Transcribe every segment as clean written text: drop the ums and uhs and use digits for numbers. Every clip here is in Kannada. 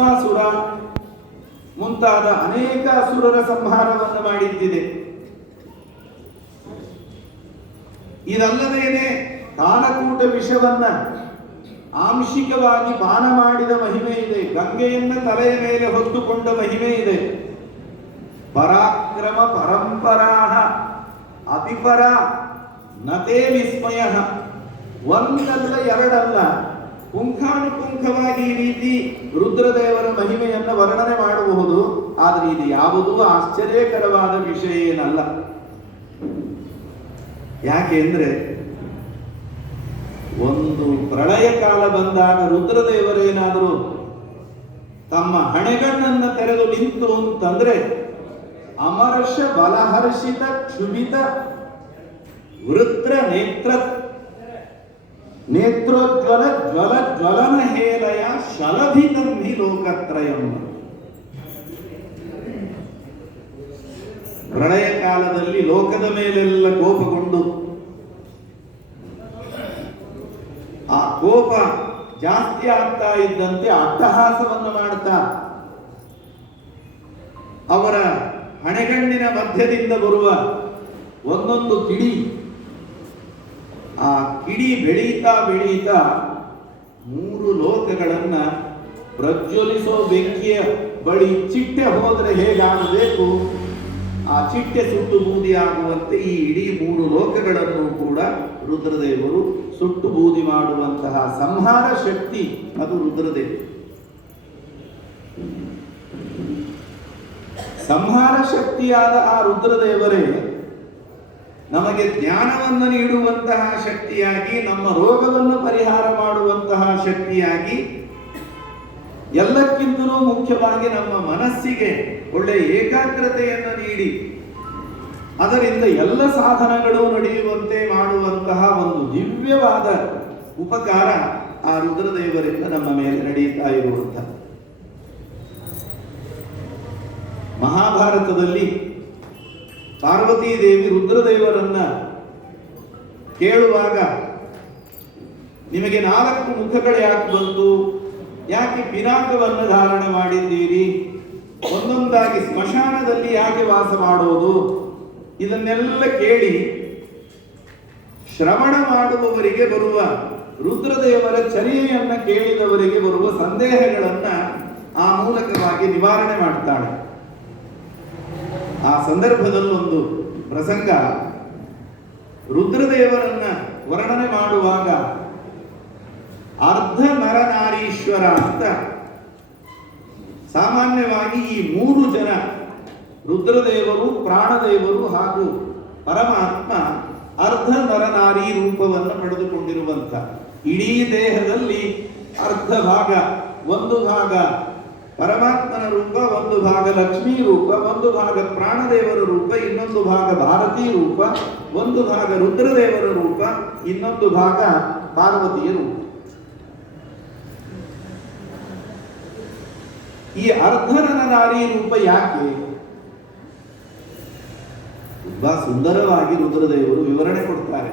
ಭಸ್ಮಾಸುರ ಮುಂತಾದ ಅನೇಕ ಅಸುರರ ಸಂಹಾರವನ್ನು ಮಾಡಿದ್ದಿದೆ. ಇದಲ್ಲದೇನೆ ಕಾಲಕೂಟ ವಿಷವನ್ನ ಆಂಶಿಕವಾಗಿ ಪಾನ ಮಾಡಿದ ಮಹಿಮೆ ಇದೆ. ಗಂಗೆಯನ್ನ ತಲೆಯ ಮೇಲೆ ಹೊತ್ತುಕೊಂಡ ಮಹಿಮೆ ಇದೆ. ಪರಾಕ್ರಮ ಪರಂಪರಾಹ ಅತಿಪರ ನತೇ ವಿಸ್ಮಯ. ಒಂದಲ್ಲ ಎರಡಲ್ಲ, ಪುಂಖಾನುಪುಂಖವಾಗಿ ಈ ರೀತಿ ರುದ್ರದೇವರ ಮಹಿಮೆಯನ್ನು ವರ್ಣನೆ ಮಾಡಬಹುದು. ಆದರೆ ಇದು ಯಾವುದೂ ಆಶ್ಚರ್ಯಕರವಾದ ವಿಷಯ ಏನಲ್ಲ. ಯಾಕೆ ಅಂದ್ರೆ ಒಂದು ಪ್ರಳಯ ಕಾಲ ಬಂದಾಗ ರುದ್ರದೇವರೇನಾದರೂ ತಮ್ಮ ಹಣೆಗಣ್ಣನ್ನು ತೆರೆದು ನಿಂತು ಅಂತಂದ್ರೆ ಅಮರ್ಷ ಬಲಹರ್ಷಿತ ಕ್ಷುಭಿತ ವೃತ್ರ ನೇತ್ರೋಜ್ವಲ ಜ್ವಲ ಜ್ವಲನ ಹೇಲಯ ಶಲಭಿತಂಹಿ ಲೋಕತ್ರಯಂ. ಪ್ರಳಯ ಕಾಲದಲ್ಲಿ ಲೋಕದ ಮೇಲೆಲ್ಲ ಕೋಪಗೊಂಡು ಆ ಕೋಪ ಜಾಸ್ತಿ ಆಗ್ತಾ ಇದ್ದಂತೆ ಅಟ್ಟಹಾಸವನ್ನು ಮಾಡ್ತಾ ಅವರ ಹಣೆಗಣ್ಣಿನ ಮಧ್ಯದಿಂದ ಬರುವ ಒಂದೊಂದು ಕಿಡಿ, ಆ ಕಿಡಿ ಬೆಳೀತಾ ಬೆಳೀತಾ 3 ಲೋಕಗಳನ್ನ ಪ್ರಜ್ವಲಿಸೋ ಬೆಂಕಿಯ ಬಳಿ ಚಿಟ್ಟೆ ಹೋದರೆ ಹೇಗಾಗಬೇಕು ಆ ಚಿಟ್ಟೆ ಸುಟ್ಟು ಬೂದಿ ಆಗುವಂತೆ ಈ ಇಡೀ 3 ಲೋಕಗಳನ್ನು ಕೂಡ ರುದ್ರದೇವರು ಸುಟ್ಟು ಬೂದಿ ಮಾಡುವಂತಹ ಸಂಹಾರ ಶಕ್ತಿ ಅದು ರುದ್ರದೇವ. ಸಂಹಾರ ಶಕ್ತಿಯಾದ ಆ ರುದ್ರದೇವರೇ ನಮಗೆ ಜ್ಞಾನವನ್ನು ನೀಡುವಂತಹ ಶಕ್ತಿಯಾಗಿ, ನಮ್ಮ ರೋಗವನ್ನು ಪರಿಹಾರ ಮಾಡುವಂತಹ ಶಕ್ತಿಯಾಗಿ, ಎಲ್ಲಕ್ಕಿಂತಲೂ ಮುಖ್ಯವಾಗಿ ನಮ್ಮ ಮನಸ್ಸಿಗೆ ಒಳ್ಳೆಯ ಏಕಾಗ್ರತೆಯನ್ನು ನೀಡಿ ಅದರಿಂದ ಎಲ್ಲ ಸಾಧನಗಳು ನಡೆಯುವಂತೆ ಮಾಡುವಂತಹ ಒಂದು ದಿವ್ಯವಾದ ಉಪಕಾರ ಆ ರುದ್ರದೇವರಿಂದ ನಮ್ಮ ಮೇಲೆ ನಡೆಯುತ್ತಾ ಇರುವಂತಹ. ಮಹಾಭಾರತದಲ್ಲಿ ಪಾರ್ವತೀ ದೇವಿ ರುದ್ರದೇವರನ್ನ ಕೇಳುವಾಗ ನಿಮಗೆ 4 ಮುಖಗಳು ಯಾಕೆ ಬಂತು, ಯಾಕೆ ಪಿನಾಕವನ್ನು ಧಾರಣ ಮಾಡಿದ್ದೀರಿ, ಒಂದೊಂದಾಗಿ ಸ್ಮಶಾನದಲ್ಲಿ ಯಾಕೆ ವಾಸ ಮಾಡೋದು, ಇದನ್ನೆಲ್ಲ ಕೇಳಿ ಶ್ರವಣ ಮಾಡುವವರಿಗೆ ಬರುವ ರುದ್ರದೇವರ ಚರ್ಯೆಯನ್ನ ಕೇಳಿದವರಿಗೆ ಬರುವ ಸಂದೇಹಗಳನ್ನ ಆ ಮೂಲಕವಾಗಿ ನಿವಾರಣೆ ಮಾಡ್ತಾಳೆ. ಆ ಸಂದರ್ಭದಲ್ಲೊಂದು ಪ್ರಸಂಗ, ರುದ್ರದೇವರನ್ನ ವರ್ಣನೆ ಮಾಡುವಾಗ ಅರ್ಧ ನರನಾರೀಶ್ವರ ಅಂತ ಸಾಮಾನ್ಯವಾಗಿ ಈ 3 ಜನ ರುದ್ರದೇವರು, ಪ್ರಾಣದೇವರು ಹಾಗೂ ಪರಮಾತ್ಮ ಅರ್ಧ ನರನಾರಿ ರೂಪವನ್ನು ಪಡೆದುಕೊಂಡಿರುವಂತ, ಇಡೀ ದೇಹದಲ್ಲಿ ಅರ್ಧ ಭಾಗ, ಒಂದು ಭಾಗ ಪರಮಾತ್ಮನ ರೂಪ, ಒಂದು ಭಾಗ ಲಕ್ಷ್ಮೀ ರೂಪ, ಒಂದು ಭಾಗ ಪ್ರಾಣದೇವರ ರೂಪ, ಇನ್ನೊಂದು ಭಾಗ ಭಾರತೀ ರೂಪ, ಒಂದು ಭಾಗ ರುದ್ರದೇವರ ರೂಪ, ಇನ್ನೊಂದು ಭಾಗ ಪಾರ್ವತಿಯ ರೂಪ. ಈ ಅರ್ಧನರನಾರಿ ರೂಪ ಯಾಕೆ? ತುಂಬಾ ಸುಂದರವಾಗಿ ರುದ್ರದೇವರು ವಿವರಣೆ ಕೊಡ್ತಾರೆ.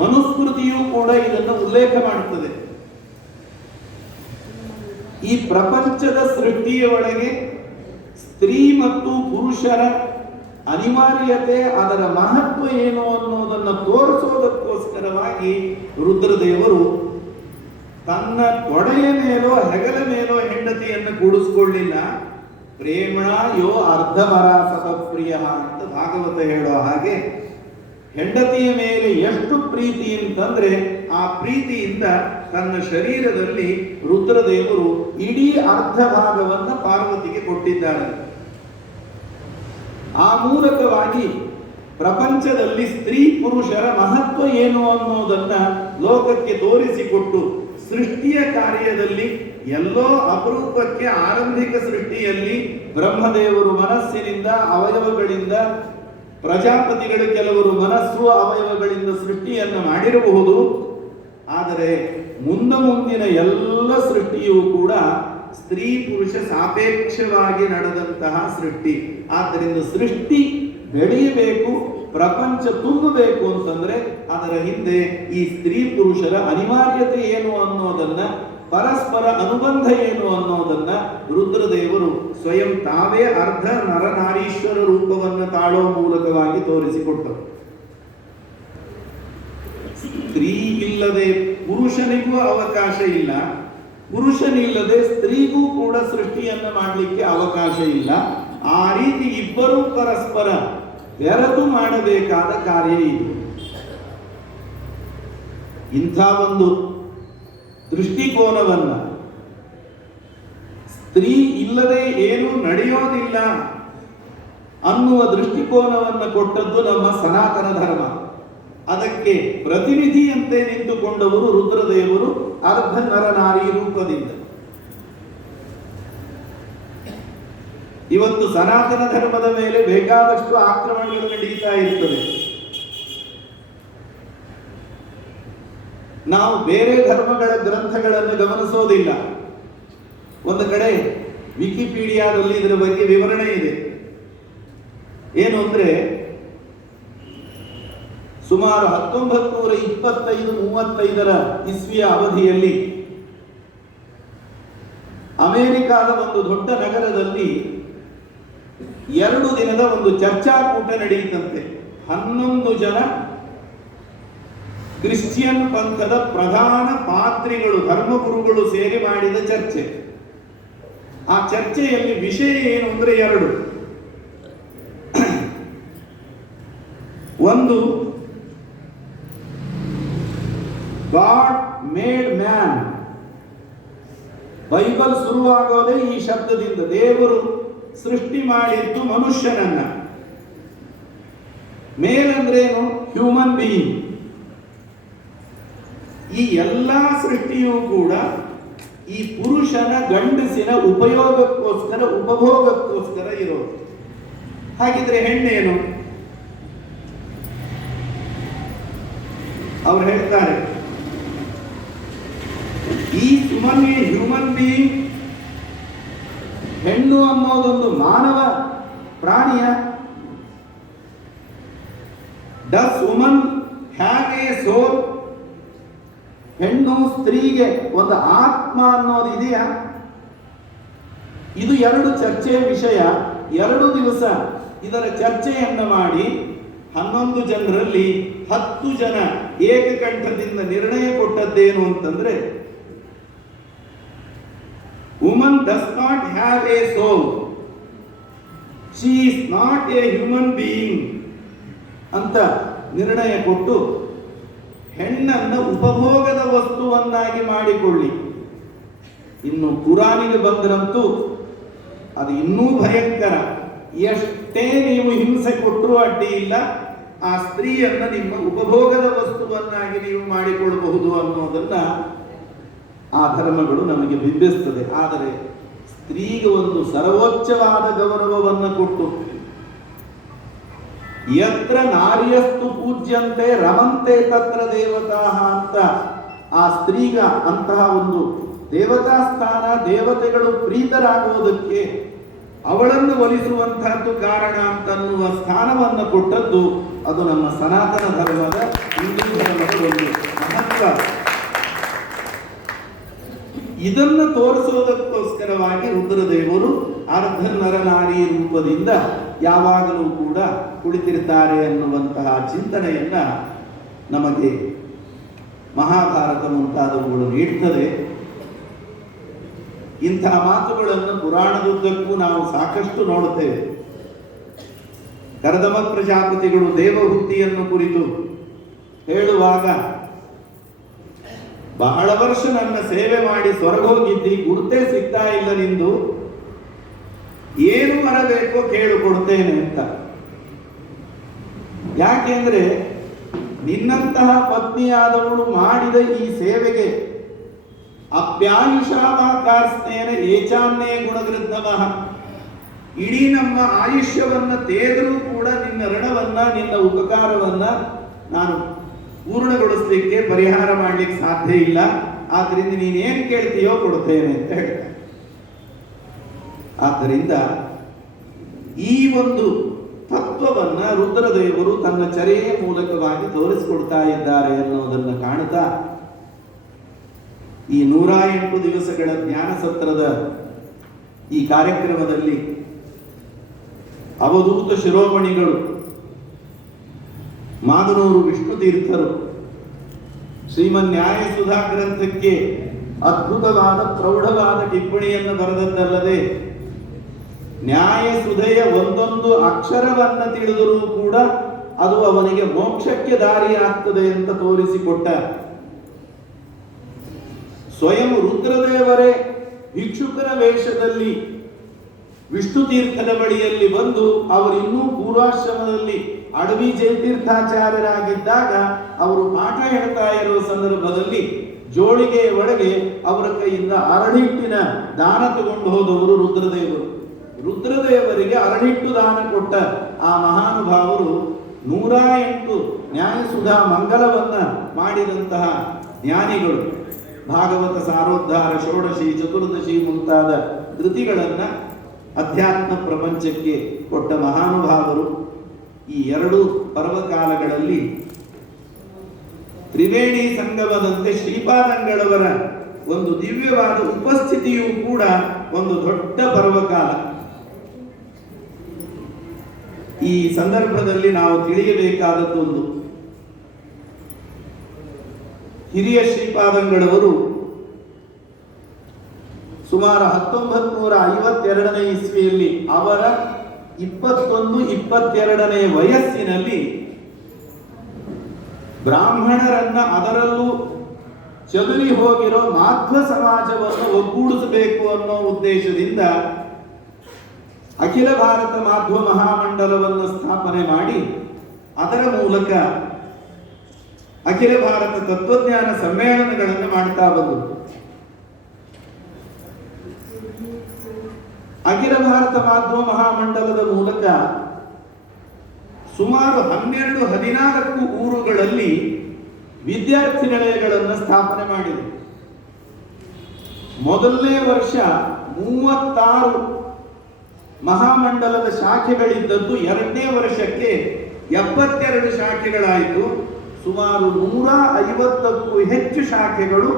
ಮನುಸ್ಮೃತಿಯೂ ಕೂಡ ಇದನ್ನು ಉಲ್ಲೇಖ ಮಾಡುತ್ತದೆ. ಈ ಪ್ರಪಂಚದ ಸೃಷ್ಟಿಯ ಒಳಗೆ ಸ್ತ್ರೀ ಮತ್ತು ಪುರುಷರ ಅನಿವಾರ್ಯತೆ, ಅದರ ಮಹತ್ವ ಏನು ಅನ್ನೋದನ್ನು ತೋರಿಸೋದಕ್ಕೋಸ್ಕರವಾಗಿ ರುದ್ರದೇವರು ತನ್ನ ತೊಡೆಯ ಮೇಲೋ ಹೆಗಲ ಮೇಲೋ ಹೆಂಡತಿಯನ್ನು ಕೂಡಿಸ್ಕೊಳ್ಳಿಲ್ಲ. ಪ್ರೇಮಣ ಯೋ ಅರ್ಧಮರಾಸತ ಪ್ರಿಯ ಅಂತ ಭಾಗವತ ಹೇಳೋ ಹಾಗೆ, ಹೆಂಡತಿಯ ಮೇಲೆ ಎಷ್ಟು ಪ್ರೀತಿ ಅಂತಂದ್ರೆ ಆ ಪ್ರೀತಿಯಿಂದ ತನ್ನ ಶರೀರದಲ್ಲಿ ರುದ್ರದೇವರು ಇಡೀ ಅರ್ಧ ಭಾಗವನ್ನು ಪಾರ್ವತಿಗೆ ಕೊಟ್ಟಿದ್ದಾರೆ. ಆ ಮೂಲಕವಾಗಿ ಪ್ರಪಂಚದಲ್ಲಿ ಸ್ತ್ರೀ ಪುರುಷರ ಮಹತ್ವ ಏನು ಅನ್ನೋದನ್ನ ಲೋಕಕ್ಕೆ ತೋರಿಸಿಕೊಟ್ಟು, ಸೃಷ್ಟಿಯ ಕಾರ್ಯದಲ್ಲಿ ಎಲ್ಲೋ ಅಪರೂಪಕ್ಕೆ ಆರಂಭಿಕ ಸೃಷ್ಟಿಯಲ್ಲಿ ಬ್ರಹ್ಮದೇವರು ಮನಸ್ಸಿನಿಂದ ಅವಯವಗಳಿಂದ, ಪ್ರಜಾಪತಿಗಳು ಕೆಲವರು ಮನಸ್ಸು ಅವಯವಗಳಿಂದ ಸೃಷ್ಟಿಯನ್ನು ಮಾಡಿರಬಹುದು. ಆದರೆ ಮುಂದಿನ ಎಲ್ಲ ಸೃಷ್ಟಿಯೂ ಕೂಡ ಸ್ತ್ರೀ ಪುರುಷ ಸಾಪೇಕ್ಷವಾಗಿ ನಡೆದಂತಹ ಸೃಷ್ಟಿ. ಆದ್ದರಿಂದ ಸೃಷ್ಟಿ ಬೆಳೆಯಬೇಕು, ಪ್ರಪಂಚ ತುಂಬಬೇಕು ಅಂತಂದ್ರೆ ಅದರ ಹಿಂದೆ ಈ ಸ್ತ್ರೀ ಪುರುಷರ ಅನಿವಾರ್ಯತೆ ಏನು ಅನ್ನೋದನ್ನ, ಪರಸ್ಪರ ಅನುಬಂಧ ಏನು ಅನ್ನೋದನ್ನ ರುದ್ರದೇವರು ಸ್ವಯಂ ತಾವೇ ಅರ್ಧ ನರನಾರೀಶ್ವರ ರೂಪವನ್ನು ತಾಳೋ ಮೂಲಕವಾಗಿ ತೋರಿಸಿಕೊಟ್ಟರು. ಸ್ತ್ರೀ ಇಲ್ಲದೆ ಪುರುಷನಿಗೂ ಅವಕಾಶ ಇಲ್ಲ, ಪುರುಷನಿಲ್ಲದೆ ಸ್ತ್ರೀಗೂ ಕೂಡ ಸೃಷ್ಟಿಯನ್ನು ಮಾಡಲಿಕ್ಕೆ ಅವಕಾಶ ಇಲ್ಲ. ಆ ರೀತಿ ಇಬ್ಬರೂ ಪರಸ್ಪರ ಬೆರೆತು ಮಾಡಬೇಕಾದ ಕಾರ್ಯ ಇದೆ. ಇಂಥ ಒಂದು ದೃಷ್ಟಿಕೋನವನ್ನ ಸ್ತ್ರೀ ಇಲ್ಲದೆ ಏನೂ ನಡೆಯೋದಿಲ್ಲ ಅನ್ನುವ ದೃಷ್ಟಿಕೋನವನ್ನು ಕೊಟ್ಟದ್ದು ನಮ್ಮ ಸನಾತನ ಧರ್ಮ. ಅದಕ್ಕೆ ಪ್ರತಿನಿಧಿಯಂತೆ ನಿಂತುಕೊಂಡವರು ರುದ್ರದೇವರು ಅರ್ಧ ನರನಾರಿ ರೂಪದಿಂದ. ಇವತ್ತು ಸನಾತನ ಧರ್ಮದ ಮೇಲೆ ಬೇಕಾದಷ್ಟು ಆಕ್ರಮಣಗಳು ನಡೀತಾ ಇರ್ತದೆ. ನಾವು ಬೇರೆ ಧರ್ಮಗಳ ಗ್ರಂಥಗಳನ್ನು ಗಮನಿಸೋದಿಲ್ಲ. ಒಂದು ಕಡೆ ವಿಕಿಪೀಡಿಯಾದಲ್ಲಿ ಇದರ ಬಗ್ಗೆ ವಿವರಣೆ ಇದೆ. ಏನು ಅಂದ್ರೆ, ಸುಮಾರು 1925-35 ಇಸ್ವಿಯ ಅವಧಿಯಲ್ಲಿ ಅಮೆರಿಕಾದ ಒಂದು ದೊಡ್ಡ ನಗರದಲ್ಲಿ 2 ದಿನದ ಒಂದು ಚರ್ಚಾಕೂಟ ನಡೆಯಿತಂತೆ. 11 ಜನ ಕ್ರಿಶ್ಚಿಯನ್ ಪಂಥದ ಪ್ರಧಾನ ಪಾತ್ರಿಗಳು, ಧರ್ಮಗುರುಗಳು ಸೇರಿ ಮಾಡಿದ ಚರ್ಚೆ. ಆ ಚರ್ಚೆಯಲ್ಲಿ ವಿಷಯ ಏನು ಅಂದ್ರೆ 2. ಒಂದು, ಗಾಡ್ ಮೇಡ್ ಮ್ಯಾನ್. ಬೈಬಲ್ ಶುರುವಾಗೋದೇ ಈ ಶಬ್ದದಿಂದ. ದೇವರು ಸೃಷ್ಟಿ ಮಾಡಿದ್ದು ಮನುಷ್ಯನನ್ನ. ಮೇಲಂದ್ರೇನು? Human being. ಈ ಎಲ್ಲಾ ಸೃಷ್ಟಿಯೂ ಕೂಡ ಈ ಪುರುಷನ ಗಂಡಸಿನ ಉಪಯೋಗಕ್ಕೋಸ್ಕರ, ಉಪಭೋಗಕ್ಕೋಸ್ಕರ ಇರೋದು. ಹಾಗಿದ್ರೆ ಹೆಣ್ಣೇನು? ಅವ್ರು ಹೇಳ್ತಾರೆ, ಈ ಹ್ಯೂಮನ್ ಬೀಯಿಂಗ್, ಹೆಣ್ಣು ಅನ್ನೋದೊಂದು ಮಾನವ ಪ್ರಾಣಿಯ? Does woman have a soul? ಹೆಣ್ಣು ಸ್ತ್ರೀಗೆ ಒಂದು ಆತ್ಮ ಅನ್ನೋದು ಇದೆಯಾ? ಇದು 2 ಚರ್ಚೆಯ ವಿಷಯ. 2 ದಿವಸ ಇದರ ಚರ್ಚೆಯನ್ನು ಮಾಡಿ 11 ಜನರಲ್ಲಿ 10 ಜನ ಏಕಕಂಠದಿಂದ ನಿರ್ಣಯ ಕೊಟ್ಟದ್ದೇನು ಅಂತಂದ್ರೆ, woman does not have a soul, she is not a human being ಅಂತ ನಿರ್ಣಯ ಕೊಟ್ಟು ಹೆಣ್ಣನ್ನು ಉಪಭೋಗದ ವಸ್ತುವನ್ನಾಗಿ ಮಾಡಿಕೊಳ್ಳಿ. ಇನ್ನು ಕುರಾನಿಗೆ ಬಂದ್ರಂತೂ ಅದು ಇನ್ನೂ ಭಯಂಕರ. ಎಷ್ಟೇ ನೀವು ಹಿಂಸೆ ಕೊಟ್ಟರೂ ಅಡ್ಡಿ ಇಲ್ಲ, ಆ ಸ್ತ್ರೀಯನ್ನ ನಿಮ್ಮ ಉಪಭೋಗದ ವಸ್ತುವನ್ನಾಗಿ ನೀವು ಮಾಡಿಕೊಳ್ಳಬಹುದು ಅನ್ನೋದನ್ನ ಆ ಧರ್ಮಗಳು ನಮಗೆ ಬಿಂಬಿಸ್ತದೆ. ಆದರೆ ಸ್ತ್ರೀಗೆ ಒಂದು ಸರ್ವೋಚ್ಚವಾದ ಗೌರವವನ್ನು ಕೊಟ್ಟು, ಯತ್ರ ನಾರ್ಯಸ್ತು ಪೂಜ್ಯಂತೆ ರಮಂತೆ ತತ್ರ ದೇವತಾ ಅಂತ ಆ ಸ್ತ್ರೀಗ ಅಂತಹ ಒಂದು ದೇವತಾ ಸ್ಥಾನ, ದೇವತೆಗಳು ಪ್ರೀತರಾಗುವುದಕ್ಕೆ ಅವಳನ್ನು ಒಲಿಸುವಂತಹದ್ದು ಕಾರಣ ಅಂತನ್ನುವ ಸ್ಥಾನವನ್ನು ಕೊಟ್ಟದ್ದು ಅದು ನಮ್ಮ ಸನಾತನ ಧರ್ಮದ, ಹಿಂದೂ ಧರ್ಮದ ಒಂದು ಮಹತ್ವ. ಇದನ್ನು ತೋರಿಸುವುದಕ್ಕೋಸ್ಕರವಾಗಿ ರುದ್ರದೇವರು ಅರ್ಧ ನರನಾರಿ ರೂಪದಿಂದ ಯಾವಾಗಲೂ ಕೂಡ ಕುಳಿತಿರ್ತಾರೆ ಅನ್ನುವಂತಹ ಚಿಂತನೆಯನ್ನ ನಮಗೆ ಮಹಾಭಾರತ ಮುಂತಾದವುಗಳು ನೀಡುತ್ತದೆ. ಇಂತಹ ಮಾತುಗಳನ್ನು ಪುರಾಣದುದ್ದಕ್ಕೂ ನಾವು ಸಾಕಷ್ಟು ನೋಡುತ್ತೇವೆ. ಕರದಮ ಪ್ರಜಾಪತಿಗಳು ದೇವಹೂತಿಯನ್ನು ಕುರಿತು ಹೇಳುವಾಗ, ಬಹಳ ವರ್ಷ ನನ್ನ ಸೇವೆ ಮಾಡಿ ಸ್ವರ್ಗೋಗಿದ್ದಿ, ಗುರುತೇ ಸಿಗ್ತಾ ಇಲ್ಲ ನಿಂದು, ಏನು ಬರಬೇಕೋ ಕೇಳು ಕೊಡ್ತೇನೆ ಅಂತ. ಯಾಕೆಂದ್ರೆ ನಿನ್ನಂತಹ ಪತ್ನಿಯಾದವಳು ಮಾಡಿದ ಈ ಸೇವೆಗೆ ಅಪ್ಯಾಯುಷಾಮಾಕಾರ್ಸ್ನೇನ ಏಚಾನ್ನೇ ಗುಣಗೃದ್ಧಮಃ, ಇಡೀ ನಮ್ಮ ಆಯುಷ್ಯವನ್ನ ತೇದರೂ ಕೂಡ ನಿನ್ನ ಋಣವನ್ನ, ನಿನ್ನ ಉಪಕಾರವನ್ನ ನಾನು ಪೂರ್ಣಗೊಳಿಸ್ಲಿಕ್ಕೆ, ಪರಿಹಾರ ಮಾಡ್ಲಿಕ್ಕೆ ಸಾಧ್ಯ ಇಲ್ಲ. ಆದ್ರಿಂದ ನೀನೇನು ಕೇಳ್ತೀಯೋ ಕೊಡ್ತೇನೆ ಅಂತ ಹೇಳ್ತಾರೆ. ಆದ್ದರಿಂದ ಈ ಒಂದು ತತ್ವವನ್ನ ರುದ್ರದೇವರು ತನ್ನ ಚರ್ಯೆಯ ಮೂಲಕವಾಗಿ ತೋರಿಸಿಕೊಡ್ತಾ ಇದ್ದಾರೆ ಅನ್ನೋದನ್ನು ಕಾಣುತ್ತಾ, ಈ 108 ದಿವಸಗಳ ಜ್ಞಾನ ಸತ್ರದ ಈ ಕಾರ್ಯಕ್ರಮದಲ್ಲಿ ಅವಧೂತ ಶಿರೋಮಣಿಗಳು ಮಾದನೂರು ವಿಷ್ಣು ತೀರ್ಥರು ಶ್ರೀಮನ್ ನ್ಯಾಯ ಸುಧಾ ಗ್ರಂಥಕ್ಕೆ ಅದ್ಭುತವಾದ ಪ್ರೌಢವಾದ ಟಿಪ್ಪಣಿಯನ್ನು ಬರೆದದ್ದಲ್ಲದೆ ನ್ಯಾಯ ಸುಧೆಯ ಒಂದೊಂದು ಅಕ್ಷರವನ್ನ ತಿಳಿದರೂ ಕೂಡ ಅದು ಅವನಿಗೆ ಮೋಕ್ಷಕ್ಕೆ ದಾರಿಯಾಗ್ತದೆ ಅಂತ ತೋರಿಸಿಕೊಟ್ಟ ಸ್ವಯಂ ರುದ್ರದೇವರೇ ಭಿಕ್ಷುಕರ ವೇಷದಲ್ಲಿ ವಿಷ್ಣು ತೀರ್ಥದ ಬಳಿಯಲ್ಲಿ ಬಂದು ಅವರಿನ್ನೂ ಪೂರ್ವಾಶ್ರಮದಲ್ಲಿ ಅಡವಿ ಜಯತೀರ್ಥಾಚಾರ್ಯರಾಗಿದ್ದಾಗ ಅವರು ಪಾಠ ಹೇಳ್ತಾ ಇರುವ ಸಂದರ್ಭದಲ್ಲಿ ಜೋಳಿಗೆಯ ಒಳಗೆ ಅವರ ಕೈಯಿಂದ ಅರಳಿಟ್ಟಿನ ದಾನ ತಗೊಂಡು ಹೋದವರು ರುದ್ರದೇವರು. ರುದ್ರದೇವರಿಗೆ ಅರಳಿಟ್ಟು ದಾನ ಕೊಟ್ಟ ಆ ಮಹಾನುಭಾವರು 108 ನ್ಯಾಯಸುಧಾ ಮಂಗಲವನ್ನ ಮಾಡಿದಂತಹ ಜ್ಞಾನಿಗಳು. ಭಾಗವತ ಸಾರೋದ್ಧಾರ, ಷೋಡಶಿ, ಚತುರ್ದಶಿ ಮುಂತಾದ ಕೃತಿಗಳನ್ನ ಅಧ್ಯಾತ್ಮ ಪ್ರಪಂಚಕ್ಕೆ ಕೊಟ್ಟ ಮಹಾನುಭಾವರು. ಈ 2 ಪರ್ವಕಾಲಗಳಲ್ಲಿ ತ್ರಿವೇಣಿ ಸಂಗಮದಂತೆ ಶ್ರೀಪಾದಂಗಳವರ ಒಂದು ದಿವ್ಯವಾದ ಉಪಸ್ಥಿತಿಯೂ ಕೂಡ ಒಂದು ದೊಡ್ಡ ಪರ್ವಕಾಲ. ಈ ಸಂದರ್ಭದಲ್ಲಿ ನಾವು ತಿಳಿಯಬೇಕಾದದ್ದೊಂದು, ಹಿರಿಯ ಶ್ರೀಪಾದಂಗಳವರು ಸುಮಾರು 1952ನೇ ಇಸ್ವಿಯಲ್ಲಿ ಅವರ 21-22ನೇ ವಯಸ್ಸಿನಲ್ಲಿ ಬ್ರಾಹ್ಮಣರನ್ನ, ಅದರಲ್ಲೂ ಚದುರಿ ಹೋಗಿರೋ ಮಾಧ್ವ ಸಮಾಜವನ್ನು ಒಗ್ಗೂಡಿಸಬೇಕು ಅನ್ನೋ ಉದ್ದೇಶದಿಂದ ಅಖಿಲ ಭಾರತ ಮಾಧ್ವ ಮಹಾಮಂಡಲವನ್ನು ಸ್ಥಾಪನೆ ಮಾಡಿ ಅದರ ಮೂಲಕ ಅಖಿಲ ಭಾರತ ತತ್ವಜ್ಞಾನ ಸಮ್ಮೇಳನಗಳನ್ನು ಮಾಡ್ತಾ ಬಂದರು. ಅಖಿಲ ಭಾರತ ಮಾಧ್ವ ಮಹಾಮಂಡಲದ ಮೂಲಕ ಸುಮಾರು 12-14 ಊರುಗಳಲ್ಲಿ ವಿದ್ಯಾರ್ಥಿ ನಿಲಯಗಳನ್ನು ಸ್ಥಾಪನೆ ಮಾಡಿದೆ. ಮೊದಲನೇ ವರ್ಷ 36 ಮಹಾಮಂಡಲದ ಶಾಖೆಗಳಿದ್ದದ್ದು 2ನೇ ವರ್ಷಕ್ಕೆ 72 ಶಾಖೆಗಳಾಯಿತು. ಸುಮಾರು 150ಕ್ಕೂ ಹೆಚ್ಚು ಶಾಖೆಗಳು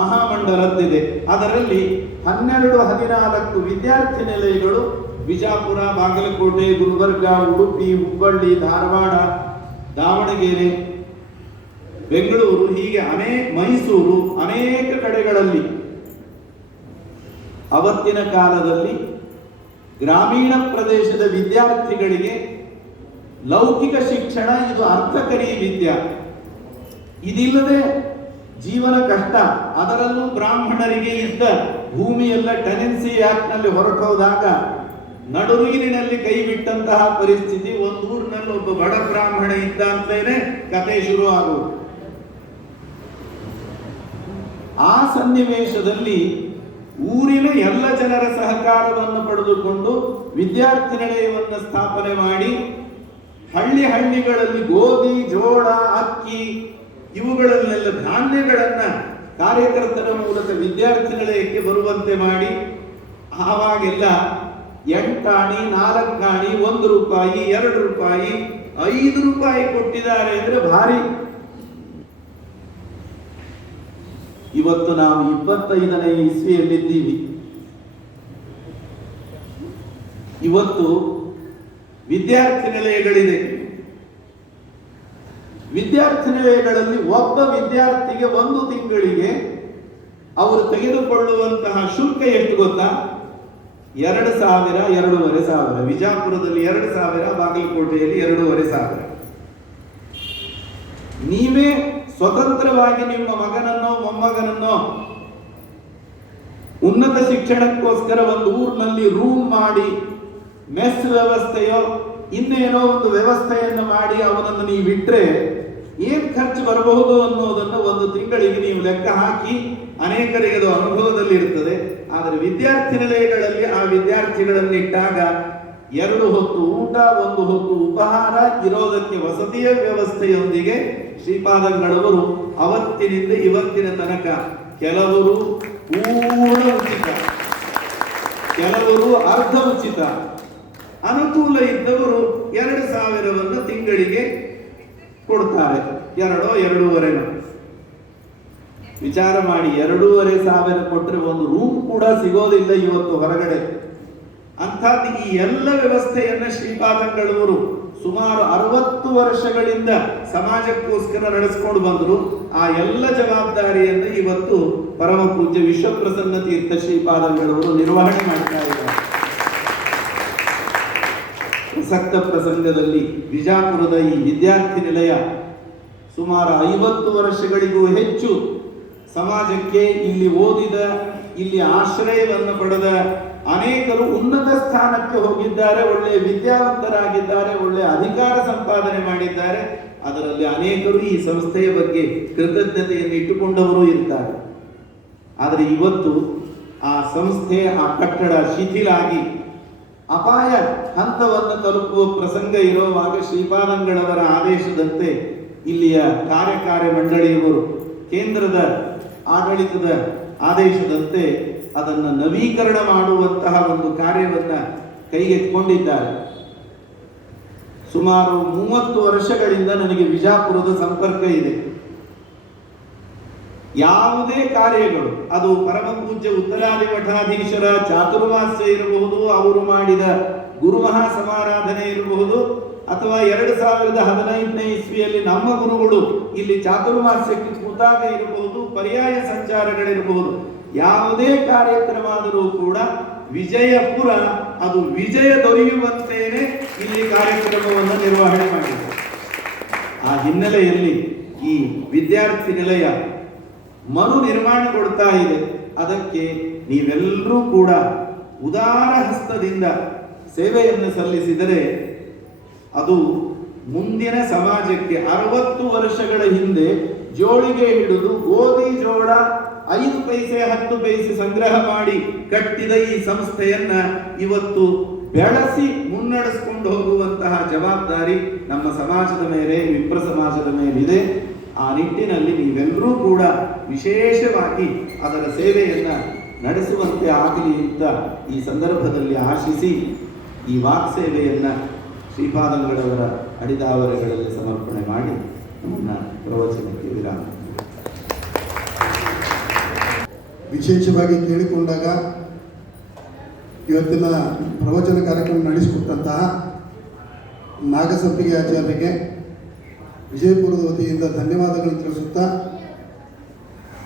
ಮಹಾಮಂಡಲದ್ದಿದೆ. ಅದರಲ್ಲಿ 12-14 ವಿದ್ಯಾರ್ಥಿ ನಿಲಯಗಳು ಬಿಜಾಪುರ, ಬಾಗಲಕೋಟೆ, ಗುಲ್ಬರ್ಗ, ಉಡುಪಿ, ಹುಬ್ಬಳ್ಳಿ, ಧಾರವಾಡ, ದಾವಣಗೆರೆ, ಬೆಂಗಳೂರು, ಹೀಗೆ ಮೈಸೂರು, ಅನೇಕ ಕಡೆಗಳಲ್ಲಿ ಅವತ್ತಿನ ಕಾಲದಲ್ಲಿ ಗ್ರಾಮೀಣ ಪ್ರದೇಶದ ವಿದ್ಯಾರ್ಥಿಗಳಿಗೆ ಲೌಕಿಕ ಶಿಕ್ಷಣ ಇದು ಅರ್ಥಕರಿ ವಿದ್ಯೆ. ಇದಿಲ್ಲದೆ ಜೀವನ ಕಷ್ಟ. ಅದರಲ್ಲೂ ಬ್ರಾಹ್ಮಣರಿಗೆ ಇದ್ದ ಭೂಮಿಯೆಲ್ಲ ಟೆನೆನ್ಸಿ ಆಕ್ಟ್ ನಲ್ಲಿ ಹೊರಟೋದಾಗ ನಡುನೀರಿನಲ್ಲಿ ಕೈ ಬಿಟ್ಟಂತಹ ಪರಿಸ್ಥಿತಿ. ಒಂದು ಊರಿನಲ್ಲಿ ಒಬ್ಬ ಬಡ ಬ್ರಾಹ್ಮಣ ಇದ್ದ ಅಂತಲೇ ಕತೆ ಶುರು ಆಗುವುದು. ಆ ಸನ್ನಿವೇಶದಲ್ಲಿ ಊರಿನ ಎಲ್ಲ ಜನರ ಸಹಕಾರವನ್ನು ಪಡೆದುಕೊಂಡು ವಿದ್ಯಾರ್ಥಿ ನಿಲಯವನ್ನು ಸ್ಥಾಪನೆ ಮಾಡಿ ಹಳ್ಳಿಗಳಲ್ಲಿ ಗೋಧಿ, ಜೋಳ, ಅಕ್ಕಿ ಇವುಗಳನ್ನೆಲ್ಲ ಧಾನ್ಯಗಳನ್ನ ಕಾರ್ಯಕರ್ತರ ಮೂಲಕ ವಿದ್ಯಾರ್ಥಿ ನಿಲಯಕ್ಕೆ ಬರುವಂತೆ ಮಾಡಿ, ಆವಾಗೆಲ್ಲ 8 ಆಣಿ, 4 ಆಣಿ, 1 ರೂಪಾಯಿ, 2 ರೂಪಾಯಿ, 5 ರೂಪಾಯಿ ಕೊಟ್ಟಿದ್ದಾರೆ ಅಂದ್ರೆ ಭಾರಿ. ಇವತ್ತು ನಾವು 25ನೇ ಇಸ್ವಿಯಲ್ಲಿದ್ದೀವಿ. ಇವತ್ತು ವಿದ್ಯಾರ್ಥಿ ನಿಲಯಗಳಿದೆ. ವಿದ್ಯಾರ್ಥಿ ನಿಲಯಗಳಲ್ಲಿ ಒಬ್ಬ ವಿದ್ಯಾರ್ಥಿಗೆ 1 ತಿಂಗಳಿಗೆ ಅವರು ತೆಗೆದುಕೊಳ್ಳುವಂತಹ ಶುಲ್ಕ ಎಷ್ಟು ಗೊತ್ತಾ? 2,000, 2,500. ವಿಜಾಪುರದಲ್ಲಿ 2,000, ಬಾಗಲಕೋಟೆಯಲ್ಲಿ 2,500. ನೀವೇ ಸ್ವತಂತ್ರವಾಗಿ ನಿಮ್ಮ ಮಗನನ್ನೋ ಮೊಮ್ಮಗನನ್ನೋ ಉನ್ನತ ಶಿಕ್ಷಣಕ್ಕೋಸ್ಕರ ಒಂದು ಊರಿನಲ್ಲಿ ರೂಮ್ ಮಾಡಿ ಮೆಸ್ ವ್ಯವಸ್ಥೆಯೋ ಇನ್ನೇನೋ ಒಂದು ವ್ಯವಸ್ಥೆಯನ್ನು ಮಾಡಿ ಅವನನ್ನು ನೀವು ಬಿಟ್ರೆ ಏನ್ ಖರ್ಚು ಬರಬಹುದು ಅನ್ನೋದನ್ನು ಒಂದು ತಿಂಗಳಿಗೆ ನೀವು ಲೆಕ್ಕ ಹಾಕಿ ಅನೇಕರಿಗೆ ಅದು ಅನುಭವದಲ್ಲಿ ಇರುತ್ತದೆ. ಆದರೆ ವಿದ್ಯಾರ್ಥಿ ನಿಲಯಗಳಲ್ಲಿ ಆ ವಿದ್ಯಾರ್ಥಿಗಳನ್ನಿಟ್ಟಾಗ 2 ಹೊತ್ತು ಊಟ, 1 ಹೊತ್ತು ಉಪಹಾರ, ಇರೋದಕ್ಕೆ ವಸತಿಯ ವ್ಯವಸ್ಥೆಯೊಂದಿಗೆ ಶ್ರೀಪಾದಂಗಳವರು ಅವತ್ತಿನಿಂದ ಇವತ್ತಿನ ತನಕ ಕೆಲವರು ಪೂರ್ಣ ಉಚಿತ, ಕೆಲವರು ಅರ್ಧ ಉಚಿತ, ಅನುಕೂಲ ಇದ್ದವರು 2,000 ತಿಂಗಳಿಗೆ ಕೊಡ್ತಾರೆ. 2 2.5 ವಿಚಾರ ಮಾಡಿ, 2,500 ಕೊಟ್ಟರೆ ಒಂದು ರೂಮ್ ಕೂಡ ಸಿಗೋದಿಲ್ಲ ಇವತ್ತು ಹೊರಗಡೆ. ಅಂಥದ್ದು ಈ ಎಲ್ಲ ವ್ಯವಸ್ಥೆಯನ್ನ ಶ್ರೀಪಾದಂಗಳವರು ಸುಮಾರು 60 ವರ್ಷಗಳಿಂದ ಸಮಾಜಕ್ಕೋಸ್ಕರ ನಡೆಸ್ಕೊಂಡು ಬಂದರು. ಆ ಎಲ್ಲ ಜವಾಬ್ದಾರಿಯನ್ನು ಇವತ್ತು ಪರಮ ಪೂಜ್ಯ ವಿಶ್ವಪ್ರಸನ್ನ ತೀರ್ಥ ಶ್ರೀಪಾದಂಗಳವರು ನಿರ್ವಹಣೆ ಮಾಡ್ತಾ ಇದ್ದಾರೆ. ಪ್ರಸಕ್ತ ಪ್ರಸಂಗದಲ್ಲಿ ವಿಜಾಪುರದ ಈ ವಿದ್ಯಾರ್ಥಿ ನಿಲಯ ಸುಮಾರು 50 ವರ್ಷಗಳಿಗೂ ಹೆಚ್ಚು ಸಮಾಜಕ್ಕೆ ಇಲ್ಲಿ ಓದಿದ, ಇಲ್ಲಿ ಆಶ್ರಯವನ್ನು ಪಡೆದ ಅನೇಕರು ಉನ್ನತ ಸ್ಥಾನಕ್ಕೆ ಹೋಗಿದ್ದಾರೆ, ಒಳ್ಳೆಯ ವಿದ್ಯಾವಂತರಾಗಿದ್ದಾರೆ, ಒಳ್ಳೆಯ ಅಧಿಕಾರ ಸಂಪಾದನೆ ಮಾಡಿದ್ದಾರೆ. ಅದರಲ್ಲಿ ಅನೇಕರು ಈ ಸಂಸ್ಥೆಯ ಬಗ್ಗೆ ಕೃತಜ್ಞತೆಯನ್ನು ಇಟ್ಟುಕೊಂಡವರು ಇರ್ತಾರೆ. ಆದರೆ ಇವತ್ತು ಆ ಸಂಸ್ಥೆ, ಆ ಕಟ್ಟಡ ಶಿಥಿಲಾಗಿ ಅಪಾಯ ಹಂತವನ್ನು ತಲುಪುವ ಪ್ರಸಂಗ ಇರುವಾಗ ಶ್ರೀಪಾದಂಗಳವರ ಆದೇಶದಂತೆ ಇಲ್ಲಿಯ ಕಾರ್ಯಕಾರಿ ಮಂಡಳಿಯವರು ಕೇಂದ್ರದ ಆಡಳಿತದ ಆದೇಶದಂತೆ ಅದನ್ನು ನವೀಕರಣ ಮಾಡುವಂತಹ ಒಂದು ಕಾರ್ಯವನ್ನ ಕೈಗೆತ್ತಿಕೊಂಡಿದ್ದಾರೆ. ಸುಮಾರು 30 ವರ್ಷಗಳಿಂದ ನನಗೆ ವಿಜಾಪುರದ ಸಂಪರ್ಕ ಇದೆ. ಯಾವುದೇ ಕಾರ್ಯಗಳು, ಅದು ಪರಮ ಪೂಜ್ಯ ಉತ್ತರಾದಿ ಮಠಾಧೀಶರ ಚಾತುರ್ಮಾಸ್ಯ ಇರಬಹುದು, ಅವರು ಮಾಡಿದ ಗುರುಮಹಾ ಸಮಾರಾಧನೆ ಇರಬಹುದು, ಅಥವಾ 2015ನೇ ಇಸ್ವಿಯಲ್ಲಿ ನಮ್ಮ ಗುರುಗಳು ಇಲ್ಲಿ ಚಾತುರ್ಮಾಸ್ಯಕ್ಕೆ ಕೂತಾಗ ಇರಬಹುದು, ಪರ್ಯಾಯ ಸಂಚಾರಗಳಿರಬಹುದು, ಯಾವುದೇ ಕಾರ್ಯಕ್ರಮ ಆದರೂ ಕೂಡ ವಿಜಯಪುರ ಅದು ವಿಜಯ ದೊರೆಯುವಂತೇನೆ ಇಲ್ಲಿ ಕಾರ್ಯಕ್ರಮವನ್ನು ನಿರ್ವಹಣೆ ಮಾಡಿದೆ. ಆ ಹಿನ್ನೆಲೆಯಲ್ಲಿ ಈ ವಿದ್ಯಾರ್ಥಿ ನಿಲಯ ಮರು ನಿರ್ಮಾಣಗೊಳ್ತಾ ಇದೆ. ಅದಕ್ಕೆ ನೀವೆಲ್ಲರೂ ಕೂಡ ಉದಾರ ಹಸ್ತದಿಂದ ಸೇವೆಯನ್ನು ಸಲ್ಲಿಸಿದರೆ ಅದು ಮುಂದಿನ ಸಮಾಜಕ್ಕೆ 60 ವರ್ಷಗಳ ಹಿಂದೆ ಜೋಳಿಗೆ ಹಿಡಿದು ಗೋಧಿ ಜೋಳ 5 ಪೈಸೆ 10 ಪೈಸೆ ಸಂಗ್ರಹ ಮಾಡಿ ಕಟ್ಟಿದ ಈ ಸಂಸ್ಥೆಯನ್ನ ಇವತ್ತು ಬೆಳೆಸಿ ಮುನ್ನಡೆಸಿಕೊಂಡು ಹೋಗುವಂತಹ ಜವಾಬ್ದಾರಿ ನಮ್ಮ ಸಮಾಜದ ಮೇಲೆ, ವಿಪ್ರ ಸಮಾಜದ ಮೇಲಿದೆ. ಆ ನಿಟ್ಟಿನಲ್ಲಿ ನೀವೆಲ್ಲರೂ ಕೂಡ ವಿಶೇಷವಾಗಿ ಅದರ ಸೇವೆಯನ್ನ ನಡೆಸುವಂತೆ ಆಗಲಿ ಅಂತ ಈ ಸಂದರ್ಭದಲ್ಲಿ ಆಶಿಸಿ ಈ ವಾಕ್ಸೇವೆಯನ್ನ ಶ್ರೀಪಾದಂಗಳವರ ಅಡಿದಾವರೆಗಳಲ್ಲಿ ಸಮರ್ಪಣೆ ಮಾಡಿ ನನ್ನ ಪ್ರವಚನಕ್ಕೆ ವಿರಾಮ. ವಿಶೇಷವಾಗಿ ಕೇಳಿಕೊಂಡಾಗ ಇವತ್ತಿನ ಪ್ರವಚನ ಕಾರ್ಯಕ್ರಮ ನಡೆಸಿಕೊಟ್ಟಂತಹ ನಾಗಸಂಪಿಗೆ ಆಚಾರ್ಯರಿಗೆ ವಿಜಯಪುರದ ವತಿಯಿಂದ ಧನ್ಯವಾದಗಳನ್ನು ತಿಳಿಸುತ್ತಾ,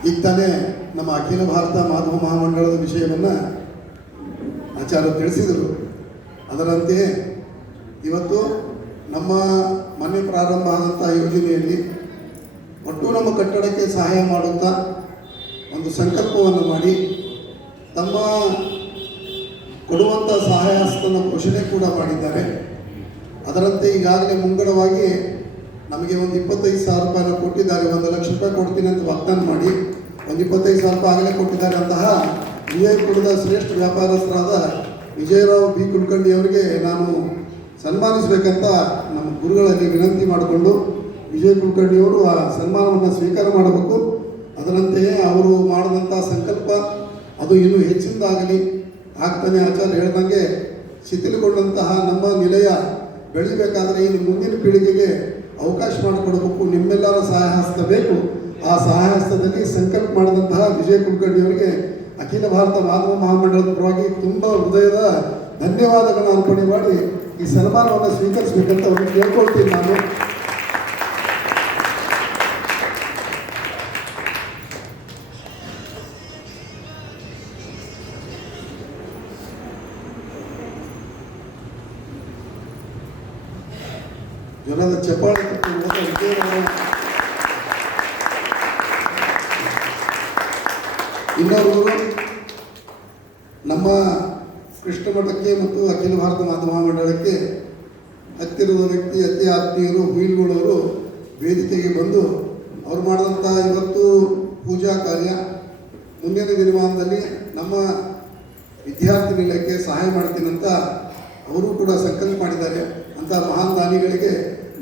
ಈಗ ತಾನೇ ನಮ್ಮ ಅಖಿಲ ಭಾರತ ಮಾಧವ ಮಹಾಮಂಡಳದ ವಿಷಯವನ್ನು ಆಚಾರ್ಯರು ತಿಳಿಸಿದರು. ಅದರಂತೆಯೇ ಇವತ್ತು ನಮ್ಮ ಮನೆ ಪ್ರಾರಂಭ ಆದಂಥ ಯೋಜನೆಯಲ್ಲಿ ಒಟ್ಟು ನಮ್ಮ ಕಟ್ಟಡಕ್ಕೆ ಸಹಾಯ ಮಾಡುತ್ತಾ ಒಂದು ಸಂಕಲ್ಪವನ್ನು ಮಾಡಿ ತಮ್ಮ ಕೊಡುವಂಥ ಸಹಾಯ ಹಸ್ತನ ಘೋಷಣೆ ಕೂಡ ಮಾಡಿದ್ದಾರೆ. ಅದರಂತೆ ಈಗಾಗಲೇ ಮುಂಗಡವಾಗಿ ನಮಗೆ ಒಂದು 25,000 ರೂಪಾಯಿನ ಕೊಟ್ಟಿದ್ದಾರೆ. 1 ಲಕ್ಷ ರೂಪಾಯಿ ಕೊಡ್ತೀನಿ ಅಂತ ವಾಗ್ದಾನ ಮಾಡಿ ಒಂದು 25,000 ರೂಪಾಯಿ ಆಗಲೇ ಕೊಟ್ಟಿದ್ದಾರೆ. ಅಂತಹ ವಿಜಯಪುರದ ಶ್ರೇಷ್ಠ ವ್ಯಾಪಾರಸ್ಥರಾದ ವಿಜಯರಾವ್ ಬಿ ಕುಲಕರ್ಣಿ ಅವರಿಗೆ ನಾನು ಸನ್ಮಾನಿಸಬೇಕಂತ ನಮ್ಮ ಗುರುಗಳಲ್ಲಿ ವಿನಂತಿ ಮಾಡಿಕೊಂಡು ವಿಜಯ್ ಕುಲಕರ್ಣಿಯವರು ಆ ಸನ್ಮಾನವನ್ನು ಸ್ವೀಕಾರ ಮಾಡಬೇಕು. ಅದರಂತೆಯೇ ಅವರು ಮಾಡಿದಂಥ ಸಂಕಲ್ಪ ಅದು ಇನ್ನೂ ಹೆಚ್ಚಿನದಾಗಲಿ. ಆಗ್ತಾನೆ ಆಚಾರ್ಯ ಹೇಳ್ದಂಗೆ ಶಿಥಿಲಗೊಂಡಂತಹ ನಮ್ಮ ನಿಲಯ ಬೆಳಿಬೇಕಾದರೆ ಇನ್ನು ಮುಂದಿನ ಪೀಳಿಗೆಗೆ ಅವಕಾಶ ಮಾಡಿಕೊಡಬೇಕು. ನಿಮ್ಮೆಲ್ಲರ ಸಹಾಯ ಹಸ್ತ ಬೇಕು. ಆ ಸಹಾಯ ಹಸ್ತದಲ್ಲಿ ಸಂಕಲ್ಪ ಮಾಡಿದಂತಹ ವಿಜಯ್ ಕುಲಕರ್ಣಿಯವರಿಗೆ ಅಖಿಲ ಭಾರತ ಮಾಧವ ಮಹಾಮಂಡಳದ ಪರವಾಗಿ ತುಂಬ ಹೃದಯದ ಧನ್ಯವಾದಗಳನ್ನು ಅರ್ಪಣೆ ಮಾಡಿ ಈ ಸನ್ಮಾನವನ್ನು ಸ್ವೀಕರಿಸಬೇಕಂತ ಅವ್ರಿಗೆ ಕೇಳ್ಕೊಳ್ತೀನಿ ನಾನು. ಜನರ ಚಪ್ಪಾಳೆ ಇನ್ನೊಬ್ಬರು ನಮ್ಮ ಕೃಷ್ಣ ಮಠಕ್ಕೆ ಮತ್ತು ಅಖಿಲ ಭಾರತ ಮಾಧವ ಮಹಾಮಂಡಳಕ್ಕೆ ಹತ್ತಿರದ ವ್ಯಕ್ತಿ, ಅತಿ ಆತ್ಮೀಯರು, ಹುಯಿಲ್ಗಳವರು ವೇದಿಕೆಗೆ ಬಂದು ಅವರು ಮಾಡಿದಂಥ ಇವತ್ತು ಪೂಜಾ ಕಾರ್ಯ ಮುಂದಿನ ದಿನಮಾನದಲ್ಲಿ ನಮ್ಮ ವಿದ್ಯಾರ್ಥಿ ನಿಲಯಕ್ಕೆ ಸಹಾಯ ಮಾಡ್ತೀನಂತ ಅವರು ಕೂಡ ಸಂಕಲ್ಪ ಮಾಡಿದ್ದಾರೆ. ಅಂಥ ಮಹಾನ್ ದಾನಿಗಳಿಗೆ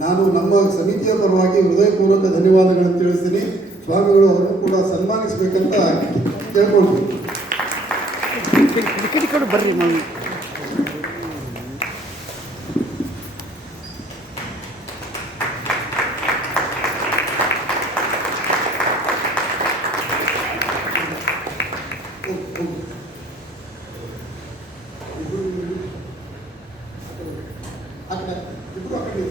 ನಾನು ನಮ್ಮ ಸಮಿತಿಯ ಪರವಾಗಿ ಹೃದಯಪೂರ್ವಕ ಧನ್ಯವಾದಗಳನ್ನು ತಿಳಿಸ್ತೀನಿ. ಸ್ವಾಮಿಗಳು ಅವರನ್ನು ಕೂಡ ಸನ್ಮಾನಿಸಬೇಕಂತ ಕೇಳ್ಕೊಳ್ತೀನಿ. ಬರ್ರಿ ನಾವು ಆ ಕಡೆ ಇಬ್ರು ಆ ಕಡೆ